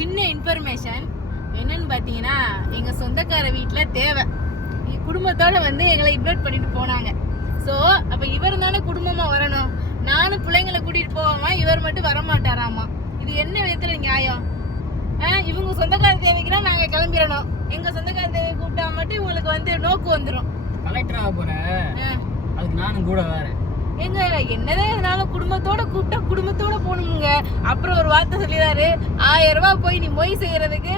சின்ன இன்ஃபர்மேஷன் என்னன்னு பாத்தீங்கன்னா, எங்க சொந்தக்கார வீட்டுல தேவை குடும்பத்தோட வந்து எங்களை இன்வைட் பண்ணிட்டு போனாங்க. சோ அப்ப இவர் தானே குடும்பமா வரணும். நானும் பிள்ளைங்களை கூட்டிட்டு போவாம இவர் மட்டும் வர மாட்டாராமா. இது என்ன விதத்துல நியாயம்? இவங்க சொந்தக்கார தேவைக்குன்னா நாங்க கிளம்பிடணும். எங்க சொந்தக்கார தேவை கூப்பிட்டா மட்டும் இவங்களுக்கு வந்து நோக்கு வந்துடும். கலெக்டரா போற அதுக்கு நானும் கூட வரேன். எங்க என்னதான் இருந்தாலும் குடும்பத்தோட கூப்பிட்டா குடும்பத்தோட போகணுங்க. அப்புறம் ஒரு வார்த்தை சொல்லிடாரு, 1000 ரூபாய் போய் நீ மொய் செய்யறதுக்கு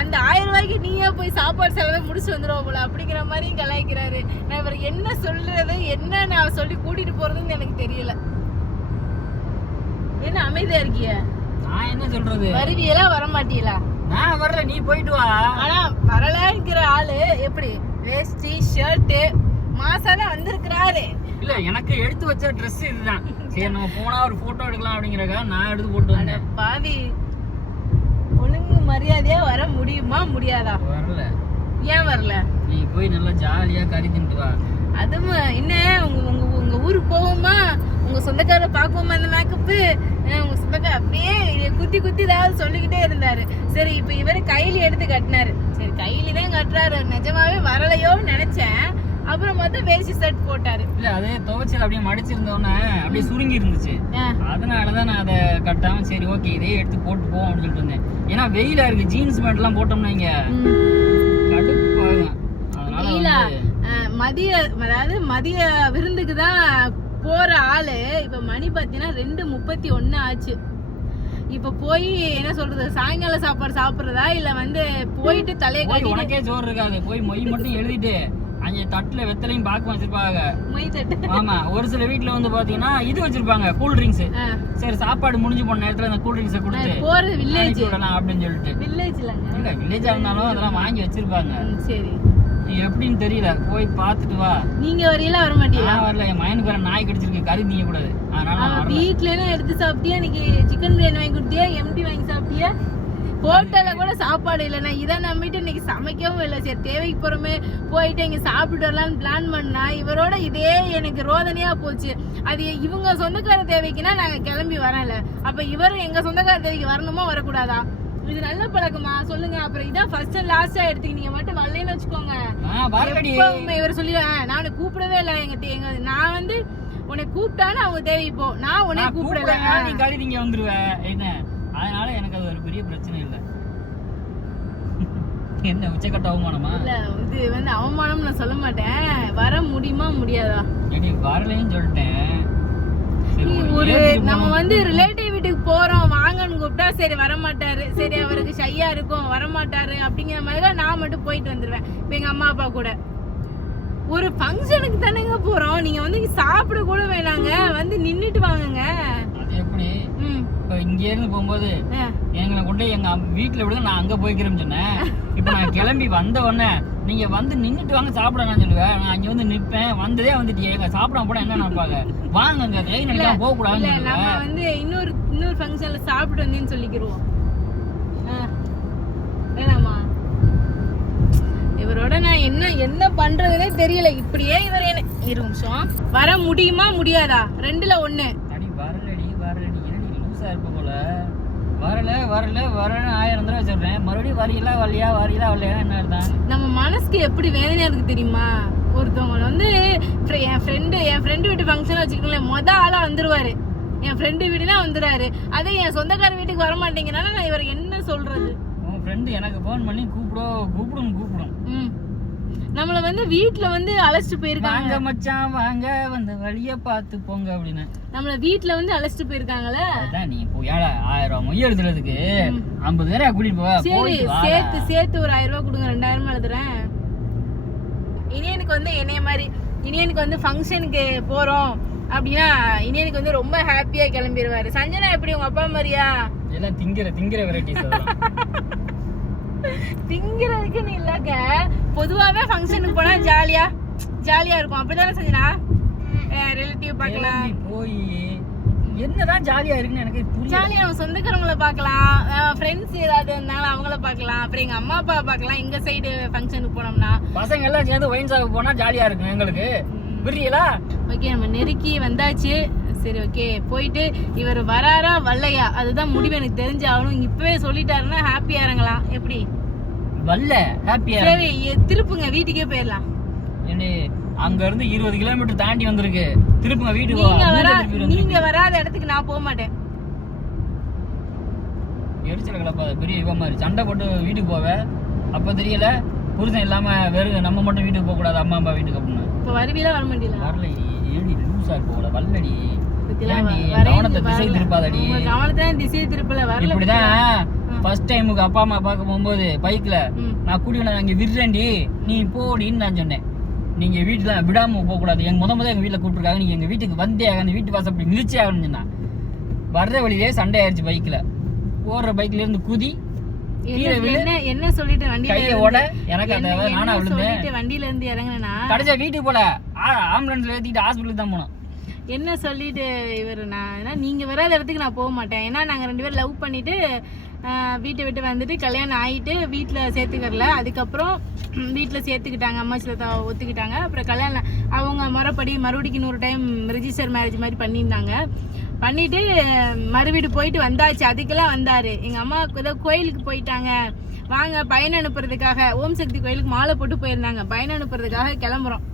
அந்த 1000 ரூபாய்க்கு நீயே போய் சாப்பாடு செலவை முடிச்சு வந்துடுவோம் போல அப்படிங்கிற மாதிரி கலாய்க்கிறாரு. நான் இவர் என்ன சொல்றது, என்ன நான் சொல்லி கூட்டிட்டு போறதுன்னு எனக்கு தெரியல. என்ன அமைதியா இருக்கிய? நான் என்ன சொல்றது? வருவியலா வரமாட்டீங்களா? நான் வர்றேன், நீ போயிட்டு வா. ஆனா வரலங்கிற ஆளு எப்படி வேஷ்டி ஷர்ட் மாசாதான் வந்திருக்கிறாரு. இல்ல எனக்கு எடுத்து வச்ச ட்ரெஸ் இதுதான். சரி நம்ம போனா ஒரு போட்டோ எடுக்கலாம் அப்படிங்கறக்கா நான் எடுத்து போட்டு வந்தேன். பாவி, ஒழுங்கு மரியாதையா வர முடியுமா முடியாதா? வரல. ஏன் வரல? நீ போய் நல்லா ஜாலியா கறி தின்ட்டு வா. அதுவும் என்ன உங்க ஊருக்கு போவோமா, உங்க சொந்தக்கார பாக்குவோமா, அந்த மேக்கப்பு உங்க சொந்தக்கார அப்படியே குத்தி குத்தி ஏதாவது சொல்லிக்கிட்டே இருந்தாரு. சரி இப்ப இவரு கைலி எடுத்து கட்டினாரு. சரி கைலி தான் கட்டுறாரு, நிஜமாவே வரலையோன்னு நினைச்சேன். அப்புறம் மொத்தம் வேஷ்டி ஷர்ட் போட்டாரு. இல்ல அதே துவைச்சல் அப்படியே மடிச்சிருந்தோன்னே அப்படியே சுருங்கி இருந்துச்சு. அதனாலதான் நான் அதை கட்டாம சரி ஓகே இதே எடுத்து போட்டு போவோம் அப்படின்னு சொல்லிட்டு இருந்தேன். ஏன்னா வெயிலா இருக்கு, ஜீன்ஸ் பேண்ட் எல்லாம் போட்டோம்னா இங்க கடுப்பாகும். அதனால மதிய விருந்துக்கு தான் போற ஆளு. இப்ப மணி பாத்தீங்கன்னா 2:31 ஆச்சு. இப்ப போய் என்ன சொல்றது, சாயங்கால சாப்பாடு சாப்பிடுறதா இல்ல வந்து போயிட்டு தலையை கட்டி உனக்கே சோறு இருக்காது, போய் மொய் மட்டும் எழுதிட்டு அங்க தட்டுல வெத்தலையும் பாக்கு வச்சிருப்பாங்க. ஆமா, ஒரு சில வீட்டுல வந்து பாத்தீங்கன்னா இது வச்சிருப்பாங்க கூல் ட்ரிங்க்ஸ். சரி சாப்பாடு முடிஞ்சு போன நேரத்துல அந்த கூல் ட்ரிங்க்ஸ் கொடுத்து போறது வில்லேஜ் விடலாம் அப்படின்னு சொல்லிட்டு. வில்லேஜ் இல்ல வில்லேஜா இருந்தாலும் அதெல்லாம் வாங்கி வச்சிருப்பாங்க. சரி எப்படின்னு தெரியல, போய் பாத்துட்டு வா. நீங்க வரையில வர மாட்டீங்க? நான் வரல, என் மயனுக்கு வர நாய் கடிச்சிருக்கு, கறி நீங்க கூடாது. அதனால வீட்ல எல்லாம் எடுத்து சாப்பிட்டியா? இன்னைக்கு சிக்கன் பிரியாணி வாங்கி கொடுத்தியா? எம்டி வாங்கி சாப்பிட்டியா? ஹோட்டல்ல கூட சாப்பாடு இல்லைண்ணா, இதை நம்பிட்டு இன்னைக்கு சமைக்கவும் இல்லை. சரி தேவைக்கு போறமே போயிட்டு இங்க சாப்பிட்டு வரலாம்னு பிளான் பண்ணா இவரோட இதே எனக்கு ரோதனையா போச்சு. அது இவங்க சொந்தக்கார தேவைக்குன்னா நாங்க கிளம்பி வரல. அப்ப இவரும் எங்க சொந்தக்கார தேவைக்கு வரணுமா வரக்கூடாதா? இது நல்ல பழக்கமா சொல்லுங்க. அப்புறம் இதான் ஃபர்ஸ்ட் அண்ட் லாஸ்டா எடுத்துக்கிட்டீங்க மட்டும் வரலன்னு வச்சுக்கோங்க. இவர் சொல்லி நான் உன்னை கூப்பிடவே இல்லை. எங்க நான் வந்து உன்னை கூப்பிட்டான்னு அவங்க தேவை போ, நான் உன்னை கூப்பிடல, நீ கறி நீங்க வந்துருவ என்ன. அதனால எனக்கு அது ஒரு பெரிய பிரச்சனை இல்லை. என்ன உச்சக்கட்ட அவமானமா? இல்ல இது வந்து அவமானம் நான் சொல்ல மாட்டேன். வர முடியுமா முடியாதா? ஏடி வரலன்னு சொல்லிட்டேன். ஒரு நம்ம வந்து ரிலேட்டிவ் வீட்டுக்கு போறோம் வாங்கன்னு கூப்பிட்டா சரி வரமாட்டாரு, சரி அவருக்கு ஷையா இருக்கும் வரமாட்டாரு அப்படிங்கிற மாதிரி நான் மட்டும் போயிட்டு வந்துருவேன். இப்ப எங்க அம்மா அப்பா கூட ஒரு ஃபங்க்ஷனுக்கு தானேங்க போறோம், நீங்க வந்து சாப்பிட கூட வேணாங்க, வந்து நின்னுட்டு வாங்குங்க. அது எப்படி? இப்ப இங்க இருந்து போகும்போது எங்களை கொண்டு எங்க வீட்டுல விட நான் அங்க போய்க்கிறேன்னு சொன்னேன். இப்ப நான் கிளம்பி வந்த உடனே நீங்க வந்து நின்னுட்டு வாங்க சாப்பிட நான் சொல்லுவேன். நான் அங்க வந்து நிப்பேன், வந்ததே வந்துட்டு எங்க சாப்பிடாம போனா என்ன நினைப்பாங்க? வாங்க கை நினைக்காம போக கூடாது. நம்ம வந்து இன்னொரு ஃபங்க்ஷன்ல சாப்பிட்டு வந்தேன்னு சொல்லிக்கிருவோம். வேணாமா? இவரோட நான் என்ன பண்றதுன்னே தெரியல. இப்படியே இவர் என்ன 2 நிமிஷம் வர முடியுமா முடியாதா? 2ல 1. வரல 1000 தடவை சொல்றேன், மறுபடியும் வரல என்ன அர்த்தம்? நம்ம மனசுக்கு எப்படி வேதனையா இருக்கு தெரியுமா? ஒருத்தவங்க வந்து என் ஃப்ரெண்டு வீட்டு ஃபங்க்ஷன் வச்சுக்கோங்களேன், ஆளா வந்துருவாரு. என் ஃப்ரெண்டு வீடுனா வந்துறாரு. அதே என் சொந்தக்கார வீட்டுக்கு வர மாட்டேங்கிறனால நான் இவருக்கு என்ன சொல்றது? உன் ஃப்ரெண்டு எனக்கு ஃபோன் பண்ணி கூப்பிடும் நம்மள வந்து வீட்ல வந்து அழைச்சிட்டு போயிருக்காங்க. வாங்க மச்சான் வாங்க, வந்து வழிய பார்த்து போங்க அப்படின்னு நம்மள வீட்ல வந்து அழைச்சிட்டு போயிருக்காங்கல. அதான் நீ போய் 1000 ரூபாய் மொய் எழுதுறதுக்கு 50 பேரை கூட்டிட்டு போவா. சரி சேர்த்து ஒரு 1000 ரூபாய் கொடுங்க, 2000 எழுதுறேன். இனியனுக்கு வந்து என்னைய மாதிரி இனியனுக்கு வந்து ஃபங்க்ஷனுக்கு போறோம் அப்படின்னா இனியனுக்கு வந்து ரொம்ப ஹாப்பியா கிளம்பிடுவாரு. சஞ்சனா எப்படி உங்க அப்பா மாதிரியா? எல்லாம் திங்கிற வெரைட்டிஸ் திங்கிறதுக்கு நீ இல்லங்க, பொதுவாவே ஃபங்க்ஷனுக்கு போனா ஜாலியா இருக்கும். அப்படிதானே சஞ்சனா? ரிலேட்டிவ் பார்க்கலாம், போய் என்னதான் ஜாலியா இருக்குன்னு எனக்கு புரியல. ஜாலியா நம்ம சொந்தக்காரங்களை பார்க்கலாம், ஃப்ரெண்ட்ஸ் ஏதாவது இருந்தாலும் அவங்கள பார்க்கலாம், அப்புறம் எங்க அம்மா அப்பா பார்க்கலாம். எங்க சைடு ஃபங்க்ஷனுக்கு போனோம்னா பசங்க எல்லாம் சேர்ந்து ஒயின் ஷாப் போனா ஜாலியா இருக்கும் எங்களுக்கு. புரியலா? ஓகே, நம்ம நெருக்கி வந்தாச்சு. சரி, ஓகே, போயிட்டு இவர் வராரா வரலையா அதுதான் முடிவு எனக்கு தெரிஞ்சாகணும். இப்பவே சொல்லிட்டாருன்னா ஹாப்பியா இறங்கலாம். எப்படி வரல ஹாப்பியா? சரி, திருப்புங்க, வீட்டுக்கே போயிடலாம். ஏண்டி அங்க இருந்து 20 கிலோமீட்டர் தாண்டி வந்திருக்கு, திருப்புங்க வீட்டுக்கு. நீங்க வராத இடத்துக்கு நான் போக மாட்டேன். எரிச்சல கலப்பாத பெரிய இவ மாதிரி சண்டை போட்டு வீட்டுக்கு போவ. அப்ப தெரியல புருஷன் இல்லாம வெறும் நம்ம மட்டும் வீட்டுக்கு போக கூடாது, அம்மா அப்பா வீட்டுக்கு அப்படின்னு. இப்ப வருவீங்களா வர மாட்டீங்களா? வரல, ஏடி லூசா போல வல்லடி. கவனத்தை திசை திருப்பாதடி. கவனத்தை திசை திருப்பல. வரல. இப்படிதான் ஃபர்ஸ்ட் டைமுக்கு அப்பா அம்மா பார்க்க போகும்போது பைக்ல நான் கூடி அங்க விடுறேன்டி நீ போடின்னு நான் சொன்னேன். நீங்க வீட்டுல விடாம போக கூடாது, எங்க முத எங்க வீட்டுல கூப்பிட்டுருக்காங்க, நீங்க எங்க வீட்டுக்கு வந்தே ஆகணும், வீட்டு வாசல் அப்படி மிதிச்சே ஆகணும்னு சொன்னா. வர்ற வழியிலே சண்டை ஆயிடுச்சு. பைக்ல ஓடுற பைக்ல இருந்து குதி என்ன சொல்லிட்டு வண்டியில ஓட எனக்கு அந்த நானா விழுந்தேன். வண்டியில இருந்து இறங்கினா கடைசியா வீட்டுக்கு போல ஆம்புலன்ஸ்ல ஏத்திட்டு ஹாஸ்பிட்டலுக்கு தான் போனோம். என்ன சொல்லிட்டு இவரு, நான் நீங்க வராத இடத்துக்கு நான் போக மாட்டேன். ஏன்னா நாங்க 2 பேரும் லவ் பண்ணிட்டு வீட்டை விட்டு வந்துட்டு கல்யாணம் ஆகிட்டு வீட்டில் சேர்த்துக்கறல. அதுக்கப்புறம் வீட்டில் சேர்த்துக்கிட்டாங்க, அம்மா சில ஒத்துக்கிட்டாங்க. அப்புறம் கல்யாணம் அவங்க முறைப்படி மறுபடியும் 100 டைம் ரிஜிஸ்டர் மேரேஜ் மாதிரி பண்ணியிருந்தாங்க. பண்ணிட்டு மறுவீடு போயிட்டு வந்தாச்சு. அதுக்கெல்லாம் வந்தாரு. எங்கள் அம்மா ஏதோ கோயிலுக்கு போயிட்டாங்க, வாங்க பயன் அனுப்புறதுக்காக ஓம் சக்தி கோயிலுக்கு மாலை போட்டு போயிருந்தாங்க. பயன் அனுப்புறதுக்காக கிளம்புறோம்.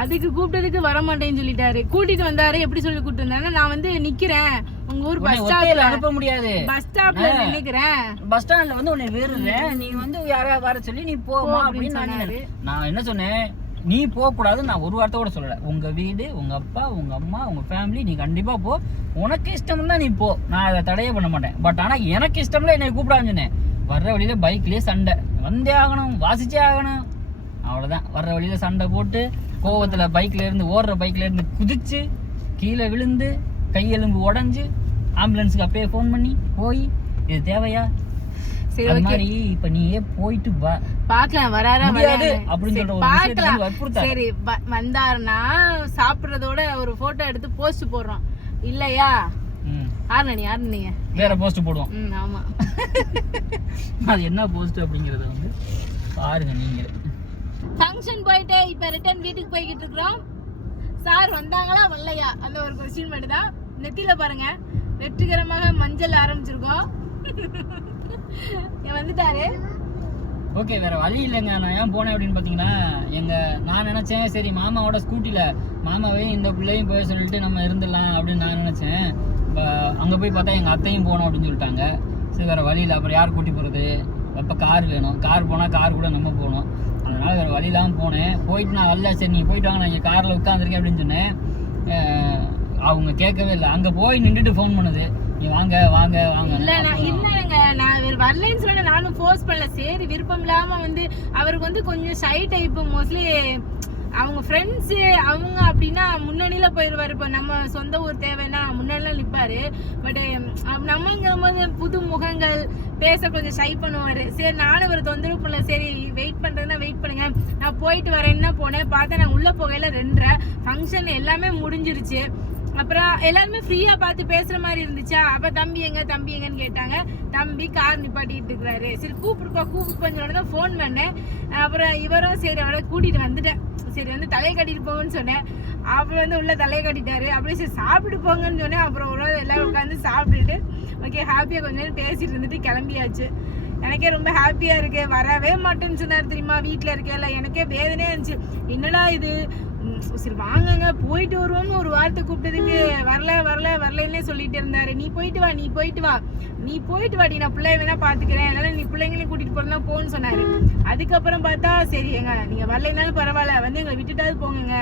அதுக்கு கூப்பிட்டதுக்கு வர மாட்டேன்னு சொல்லிட்டாரு. கூட்டிட்டு வந்தாரு. எப்படி சொல்லி கூப்பிட்டு வந்தாரு, நான் வந்து நிக்கிறேன் உங்க ஊர் பஸ் ஸ்டாப்ல, அனுப்ப முடியாது, பஸ் ஸ்டாப்ல நிக்கிறேன், பஸ் ஸ்டாண்ட்ல வந்து உன்னை வேறுறேன், நீ வந்து யாராவது வர சொல்லி நீ போமா அப்படின்னு சொன்னாரு. நான் என்ன சொன்னேன், நீ போக கூடாது, நான் ஒரு வார்த்தை கூட சொல்லல. உங்க வீடு, உங்க அப்பா, உங்க அம்மா, உங்க ஃபேமிலி, நீ கண்டிப்பா போ, உனக்கு இஷ்டம் தான் நீ போ, நான் அதை தடையே பண்ண மாட்டேன். பட் ஆனா எனக்கு இஷ்டம்ல என்னை கூப்பிடான்னு சொன்னேன். வர்ற வழியில பைக்லயே சண்டை, வந்தே ஆகணும், வாசிச்சே ஆகணும், அவ்வளவுதான். வர்ற வழியில சண்டை போட்டு கோவத்துல பைக்ல இருந்து ஓடுற பைக்ல இருந்து குதிச்சு கீழே விழுந்து கையெலும்பு உடஞ்சு ஆம்புலன்ஸுக்கு அப்பயே ஃபோன் பண்ணி போய் இது தேவையா? சரி மாதிரி இப்ப நீயே போயிட்டு வா, பாக்கலாம் வராரா அப்படின்னு சொல்ற. சரி வந்தாருன்னா சாப்பிடுறதோட ஒரு போட்டோ எடுத்து போஸ்ட் போடுறோம் இல்லையா? நீங்க வேற போஸ்ட் போடுவோம். ஆமா, அது என்ன போஸ்ட் அப்படிங்கறத வந்து பாருங்க நீங்க. ஃபங்க்ஷன் போயிட்டு இப்ப ரிட்டர்ன் வீட்டுக்கு போய்கிட்டு இருக்கிறோம். சார் வந்தாங்களா வரலையா அந்த ஒரு கொஸ்டின் மட்டும் தான். நெத்தியில பாருங்க வெற்றிகரமாக மஞ்சள் ஆரம்பிச்சிருக்கோம். வந்துட்டாரு. ஓகே, வேற வழி இல்லைங்க. நான் ஏன் போனேன் அப்படின்னு பாத்தீங்கன்னா, நான் நினைச்சேன் சரி மாமாவோட ஸ்கூட்டில மாமாவையும் இந்த பிள்ளையும் போய் சொல்லிட்டு நம்ம இருந்துடலாம் அப்படின்னு நான் நினைச்சேன். அங்க போய் பார்த்தா எங்க அத்தையும் போனோம் அப்படின்னு சொல்லிட்டாங்க. சரி வேற வழி இல்லை, அப்புறம் யார் கூட்டி போறது, அப்ப கார் வேணும், கார் போனா கார் கூட நம்ம போகணும். அதனால வேற வழி இல்லாம போனேன். போயிட்டு நான் வரல, சரி நீ போயிட்டு வாங்க, நான் இங்க கார்ல உட்காந்துருக்கேன் அப்படின்னு சொன்னேன். அவங்க கேட்கவே இல்லை. அங்க போய் நின்றுட்டு ஃபோன் பண்ணுது, நீ வாங்க வாங்க வாங்க. இல்லங்க நான் வரலன்னு சொல்லிட்டு நானும் ஃபோர்ஸ் பண்ணல. சரி விருப்பம் இல்லாம வந்து அவருக்கு வந்து கொஞ்சம் ஷை டைப், மோஸ்ட்லி அவங்க ஃப்ரெண்ட்ஸ் அவங்க அப்படின்னா முன்னணியில போயிடுவாரு. இப்போ நம்ம சொந்த ஊர் தேவைன்னா முன்னாடிலாம் நிற்பாரு. பட் நம்மங்கிற போது புது முகங்கள் பேச கொஞ்சம் ஷை பண்ணுவாரு. சரி நானும் ஒரு தொந்தரவு பண்ணல, சரி வெயிட் பண்றதுன்னா வெயிட் பண்ணுங்க, நான் போயிட்டு வரேன்னா போனேன். பார்த்தா நான் உள்ள போகையில 2:30 ஃபங்க்ஷன் எல்லாமே முடிஞ்சிருச்சு. அப்புறம் எல்லாருமே ஃப்ரீயா பார்த்து பேசுற மாதிரி இருந்துச்சா. அப்ப தம்பி எங்கன்னு கேட்டாங்க. தம்பி கார் நிப்பாட்டிட்டு இருக்கிறாரு. சரி கூப்பிட்டு தான் ஃபோன் பண்ணேன். அப்புறம் இவரும் சரி அவரை கூட்டிட்டு வந்துட்டேன். சரி வந்து தலையை கட்டிட்டு போங்கன்னு சொன்னேன். அப்புறம் வந்து உள்ள தலையை கட்டிட்டாரு. அப்படியே சரி சாப்பிட்டு போங்கன்னு சொன்னேன். அப்புறம் ஒரு எல்லாரும் உட்காந்து சாப்பிட்டுட்டு ஓகே ஹாப்பியா கொஞ்ச நேரம் பேசிட்டு இருந்துட்டு கிளம்பியாச்சு. எனக்கே ரொம்ப ஹாப்பியா இருக்கு. வரவே மாட்டேன்னு சொன்னாரு தெரியுமா, வீட்டுல இருக்கேன்ல. எனக்கே வேதனையா இருந்துச்சு, என்னடா இது, சரி வாங்க போயிட்டு வருவோம்னு ஒரு வார்த்தை கூப்பிட்டதுக்கு வரலன்னே சொல்லிட்டு இருந்தாரு. நீ போயிட்டு வாடி, நான் பிள்ளைய வேணா பாத்துக்கிறேன், அதனால நீ பிள்ளைங்களையும் கூட்டிட்டு போறதா போன்னு சொன்னாரு. அதுக்கப்புறம் பார்த்தா சரி நீங்க வரலைனாலும் பரவாயில்ல, வந்து எங்களை விட்டுட்டாவது போங்க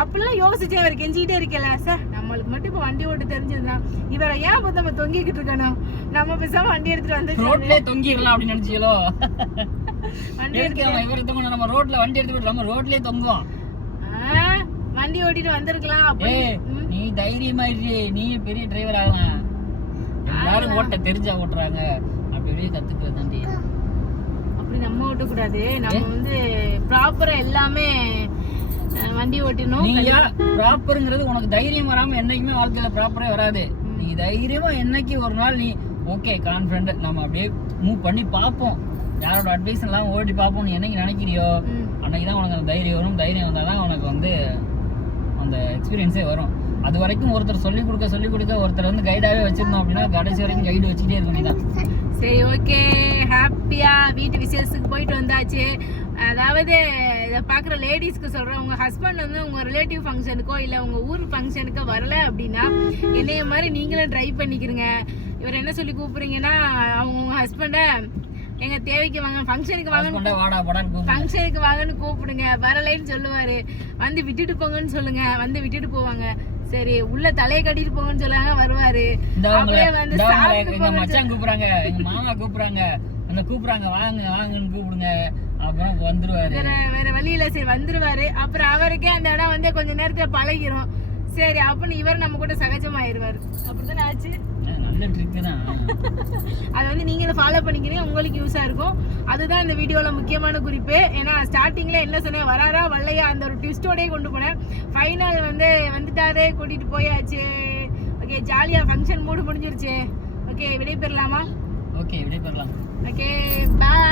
அப்படிலாம் யோசிச்சேன். அவர் கெஞ்சிக்கிட்டே இருக்கல. சார் நம்மளுக்கு மட்டும் இப்ப வண்டி ஓட்டு தெரிஞ்சதுன்னா இவரை ஏன் பார்த்து நம்ம தொங்கிக்கிட்டு இருக்கணும், நம்ம பேசாம வண்டி எடுத்துட்டு வந்து ரோட்லயே தொங்கிடலாம் அப்படின்னு நினைச்சீங்களோ? வண்டி எடுத்து இவரு தொங்கணும், நம்ம ரோட்ல வண்டி எடுத்து நம்ம ரோட்லயே தொங்குவோம், வண்டி ஓட்டிட்டு வந்திருக்கலாம். நீ தைரியமாயிரு, நீ பெரிய டிரைவர் ஆகலாம். எல்லாரும் ஓட்ட தெரிஞ்சா ஓட்டுறாங்க, அப்படியே கத்துக்கிறது தாண்டி. அப்படி நம்ம ஓட்ட கூடாது, நம்ம வந்து ப்ராப்பரா எல்லாமே வண்டி ஓட்டணும். நீயா ப்ராப்பர்ங்கிறது உனக்கு தைரியம் வராம என்னைக்குமே வாழ்க்கையில ப்ராப்பரே வராது. நீ தைரியமா என்னைக்கு ஒரு நாள் நீ ஓகே கான்ஃபிடென்ட் நம்ம அப்படியே மூவ் பண்ணி பார்ப்போம், யாரோட அட்வைஸ் எல்லாம் ஓடி பார்ப்போம், நீ என்னைக்கு நினைக்கிறியோ அன்னைக்குதான் உனக்கு அந்த தைரியம் வரும். தைரியம் வந்தாதான் உனக்கு வந்து அந்த எக்ஸ்பீரியன்ஸே வரும். அது வரைக்கும் ஒருத்தர் சொல்லிக் கொடுக்க ஒருத்தர் வந்து கைடாவே வச்சிருந்தோம் அப்படின்னா கடைசி வரைக்கும் கைடு வச்சுட்டே இருக்க வேண்டியதான். சரி, ஓகே. ஹாப்பியா வீட்டு விசேஷத்துக்கு போயிட்டு வந்தாச்சு. அதாவது இதை பார்க்குற லேடிஸ்க்கு சொல்கிறேன், உங்கள் ஹஸ்பண்ட் வந்து உங்கள் ரிலேட்டிவ் ஃபங்க்ஷனுக்கோ இல்லை உங்கள் ஊர் ஃபங்க்ஷனுக்கோ வரல அப்படின்னா என்னைய மாதிரி நீங்களும் ட்ரை பண்ணிக்கிறீங்க. இவர் என்ன சொல்லி கூப்பிட்றீங்கன்னா, அவங்க உங்கள் ஹஸ்பண்டை எங்க தேவைக்கு வாங்க, ஃபங்க்ஷனுக்கு வாங்கன்னு கூப்பிடுங்க. வரலைன்னு சொல்லுவாரு, வந்து விட்டுட்டு போங்கன்னு சொல்லுங்க, வந்து விட்டுட்டு போவாங்க. சரி, உள்ள தலையை கட்டிட்டு போங்கன்னு சொல்லுவாங்க, வருவாரு. அப்படியே வந்து எங்க மச்சான் கூப்பிடுறாங்க, எங்க மாமா கூப்பிடுறாங்க, அந்த கூப்பிடுறாங்க வாங்கன்னு கூப்பிடுங்க, அப்புறம் வந்துருவாரு. வேற வழியில சரி வந்துருவாரு. அப்புறம் அவருக்கே அந்த இடம் வந்து கொஞ்ச நேரத்துல பழகிரும். சரி, அப்படின்னு இவர் நம்ம கூட சகஜமாயிருவாரு. அப்படித்தானே ஆச்சு. நல்ல ட்ரிக் தான். அது வந்து நீங்களும் ஃபாலோ பண்ணிக்கிறீங்க, உங்களுக்கு யூஸா இருக்கும். அதுதான் இந்த வீடியோல முக்கியமான குறிப்பு. ஏன்னா ஸ்டார்டிங்ல என்ன சொன்னேன், வராரா வரலையா அந்த ஒரு ட்விஸ்டோடய கொண்டு போனேன். ஃபைனல் வந்து வந்துட்டாரு, கூட்டிட்டு போயாச்சு. ஓகே, ஜாலியா ஃபங்க்ஷன் மூடு முடிஞ்சிருச்சு. ஓகே, விடைபெறலாமா? ஓகே, விடைபெறலாம். ஓகே, பாய்.